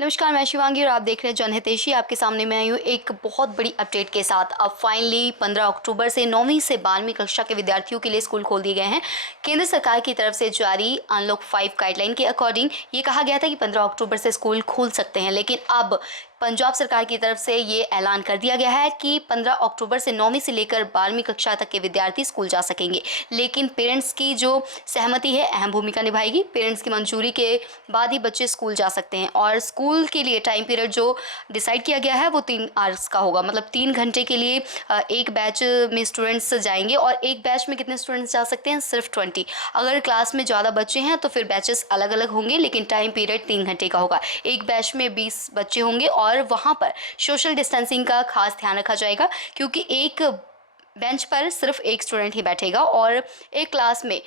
नमस्कार, मैं शिवांगी और आप देख रहे हैं जनहितैषी। आपके सामने मैं आई हूँ एक बहुत बड़ी अपडेट के साथ। अब फाइनली 15 अक्टूबर से 9वीं से 12वीं कक्षा के विद्यार्थियों के लिए स्कूल खोल दिए गए हैं। केंद्र सरकार की तरफ से जारी अनलॉक 5 गाइडलाइन के अकॉर्डिंग ये कहा गया था कि 15 अक्टूबर से स्कूल खोल सकते हैं, लेकिन अब पंजाब सरकार की तरफ से ये ऐलान कर दिया गया है कि 15 अक्टूबर से 9वीं से लेकर 12वीं कक्षा तक के विद्यार्थी स्कूल जा सकेंगे। लेकिन पेरेंट्स की जो सहमति है अहम भूमिका निभाएगी। पेरेंट्स की मंजूरी के बाद ही बच्चे स्कूल जा सकते हैं और स्कूल के लिए टाइम पीरियड जो डिसाइड किया गया है वो 3 आवर्स का होगा। मतलब 3 घंटे के लिए एक बैच में स्टूडेंट्स जाएंगे और एक बैच में कितने स्टूडेंट्स जा सकते हैं? सिर्फ 20। अगर क्लास में ज़्यादा बच्चे हैं तो फिर बैचेस अलग अलग होंगे, लेकिन टाइम पीरियड 3 घंटे का होगा। एक बैच में 20 बच्चे होंगे और वहाँ पर सोशल डिस्टेंसिंग का खास ध्यान रखा जाएगा, क्योंकि एक बेंच पर सिर्फ एक स्टूडेंट ही बैठेगा और एक क्लास में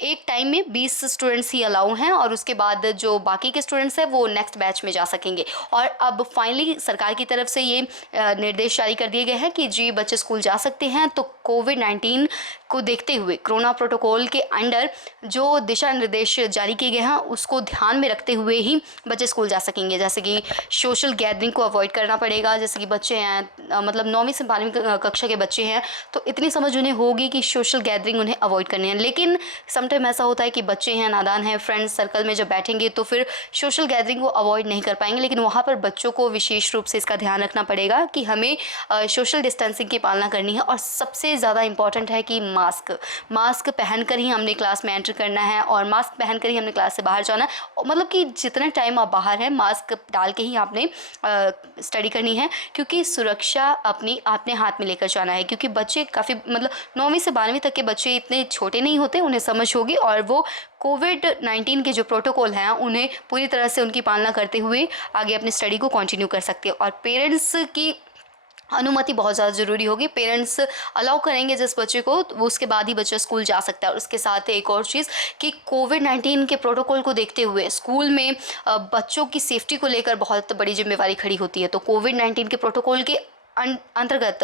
एक टाइम में 20 स्टूडेंट्स ही अलाउ हैं और उसके बाद जो बाकी के स्टूडेंट्स हैं वो नेक्स्ट बैच में जा सकेंगे। और अब फाइनली सरकार की तरफ से ये निर्देश जारी कर दिए गए हैं कि जी बच्चे स्कूल जा सकते हैं। तो कोविड-19 को देखते हुए कोरोना प्रोटोकॉल के अंडर जो दिशा निर्देश जारी किए गए हैं उसको ध्यान में रखते हुए ही बच्चे स्कूल जा सकेंगे। जैसे कि सोशल गैदरिंग को अवॉइड करना पड़ेगा। जैसे कि बच्चे हैं मतलब 9वीं से 12वीं कक्षा के बच्चे हैं तो इतनी समझ उन्हें होगी कि सोशल गैदरिंग उन्हें अवॉइड करनी है। लेकिन समटाइम ऐसा होता है कि बच्चे हैं, नादान हैं, फ्रेंड्स सर्कल में जब बैठेंगे तो फिर सोशल गैदरिंग वो अवॉइड नहीं कर पाएंगे। लेकिन वहाँ पर बच्चों को विशेष रूप से इसका ध्यान रखना पड़ेगा कि हमें सोशल डिस्टेंसिंग की पालना करनी है। और सबसे ज़्यादा इंपॉर्टेंट है कि मास्क पहनकर ही हमने क्लास में एंटर करना है और मास्क पहनकर ही हमने क्लास से बाहर जाना है। मतलब कि जितने टाइम आप बाहर हैं मास्क डाल के ही आपने स्टडी करनी है, क्योंकि सुरक्षा अपने हाथ में लेकर जाना है। क्योंकि बच्चे काफ़ी मतलब 9वीं से 12वीं तक के बच्चे इतने छोटे नहीं होते, उन्हें समझ होगी और वो कोविड-19 के जो प्रोटोकॉल हैं उन्हें पूरी तरह से उनकी पालना करते हुए आगे अपनी स्टडी को कंटिन्यू कर सकते हैं। और पेरेंट्स की अनुमति बहुत ज़्यादा ज़रूरी होगी। पेरेंट्स अलाउ करेंगे जिस बच्चे को वो उसके बाद ही बच्चा स्कूल जा सकता है। और उसके साथ एक और चीज़ कि कोविड-19 के प्रोटोकॉल को देखते हुए स्कूल में बच्चों की सेफ्टी को लेकर बहुत बड़ी जिम्मेवारी खड़ी होती है। तो कोविड-19 के प्रोटोकॉल के अंतर्गत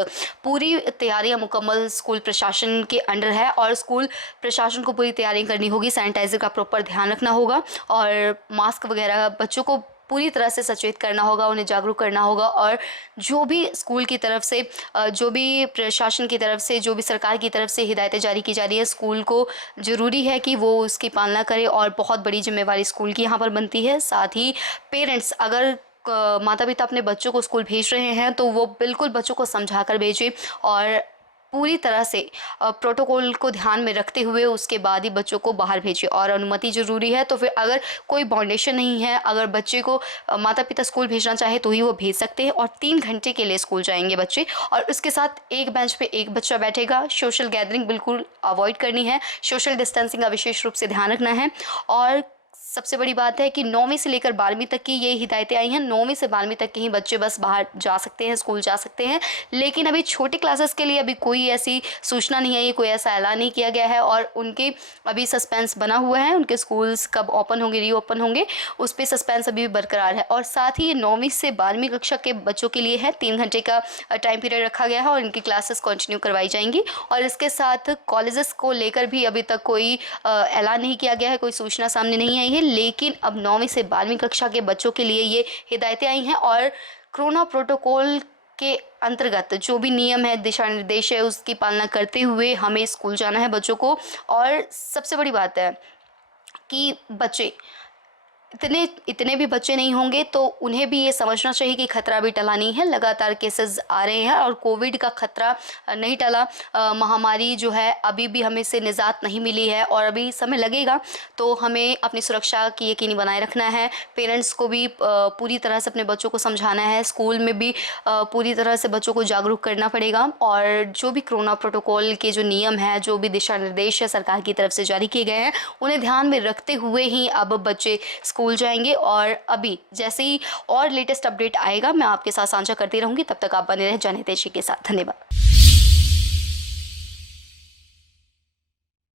पूरी तैयारियां मुकम्मल स्कूल प्रशासन के अंडर है और स्कूल प्रशासन को पूरी तैयारी करनी होगी। सैनिटाइज़र का प्रॉपर ध्यान रखना होगा और मास्क वगैरह बच्चों को पूरी तरह से सचेत करना होगा, उन्हें जागरूक करना होगा। और जो भी स्कूल की तरफ से जो भी प्रशासन की तरफ से जो भी सरकार की तरफ से हिदायतें जारी की जा रही है, स्कूल को ज़रूरी है कि वो उसकी पालना करे और बहुत बड़ी जिम्मेवारी स्कूल की यहाँ पर बनती है। साथ ही पेरेंट्स अगर माता पिता अपने बच्चों को स्कूल भेज रहे हैं तो वो बिल्कुल बच्चों को समझा कर भेजें और पूरी तरह से प्रोटोकॉल को ध्यान में रखते हुए उसके बाद ही बच्चों को बाहर भेजें। और अनुमति ज़रूरी है, तो फिर अगर कोई बाउंडेशन नहीं है, अगर बच्चे को माता पिता स्कूल भेजना चाहे तो ही वो भेज सकते हैं। और 3 घंटे के लिए स्कूल जाएंगे बच्चे और उसके साथ एक बेंच पे एक बच्चा बैठेगा। सोशल गैदरिंग बिल्कुल अवॉइड करनी है, सोशल डिस्टेंसिंग का विशेष रूप से ध्यान रखना है। और सबसे बड़ी बात है कि 9वीं से लेकर 12वीं तक की ये हिदायतें आई हैं। 9वीं से 12वीं तक के ही बच्चे बस बाहर जा सकते हैं, स्कूल जा सकते हैं। लेकिन अभी छोटे क्लासेस के लिए अभी कोई ऐसी सूचना नहीं आई, कोई ऐसा ऐलान नहीं किया गया है और उनके अभी सस्पेंस बना हुआ है। उनके स्कूल्स कब ओपन होंगे, रीओपन होंगे, उस पर सस्पेंस अभी भी बरकरार है। और साथ ही 9वीं से 12वीं कक्षा के बच्चों के लिए है 3 घंटे का टाइम पीरियड रखा गया है और इनकी क्लासेस कंटिन्यू करवाई जाएंगी। और इसके साथ कॉलेजेस को लेकर भी अभी तक कोई ऐलान नहीं किया गया है, कोई सूचना सामने नहीं आई है। लेकिन अब 9वीं से 12वीं कक्षा के बच्चों के लिए ये हिदायतें आई हैं और कोरोना प्रोटोकॉल के अंतर्गत जो भी नियम है, दिशा निर्देश है, उसकी पालना करते हुए हमें स्कूल जाना है बच्चों को। और सबसे बड़ी बात है कि बच्चे इतने भी बच्चे नहीं होंगे तो उन्हें भी ये समझना चाहिए कि खतरा भी टला नहीं है। लगातार केसेस आ रहे हैं और कोविड का खतरा नहीं टला। महामारी जो है अभी भी हमें से निजात नहीं मिली है और अभी समय लगेगा। तो हमें अपनी सुरक्षा की यकीनी बनाए रखना है। पेरेंट्स को भी पूरी तरह से अपने बच्चों को समझाना है। स्कूल में भी पूरी तरह से बच्चों को जागरूक करना पड़ेगा। और जो भी कोरोना प्रोटोकॉल के जो नियम है, जो भी दिशा निर्देश है सरकार की तरफ से जारी किए गए हैं, उन्हें ध्यान में रखते हुए ही अब बच्चे स्कूल जाएंगे। और अभी जैसे ही और लेटेस्ट अपडेट आएगा मैं आपके साथ साझा करती रहूंगी। तब तक आप बने रहें जनहितैषी के साथ। धन्यवाद।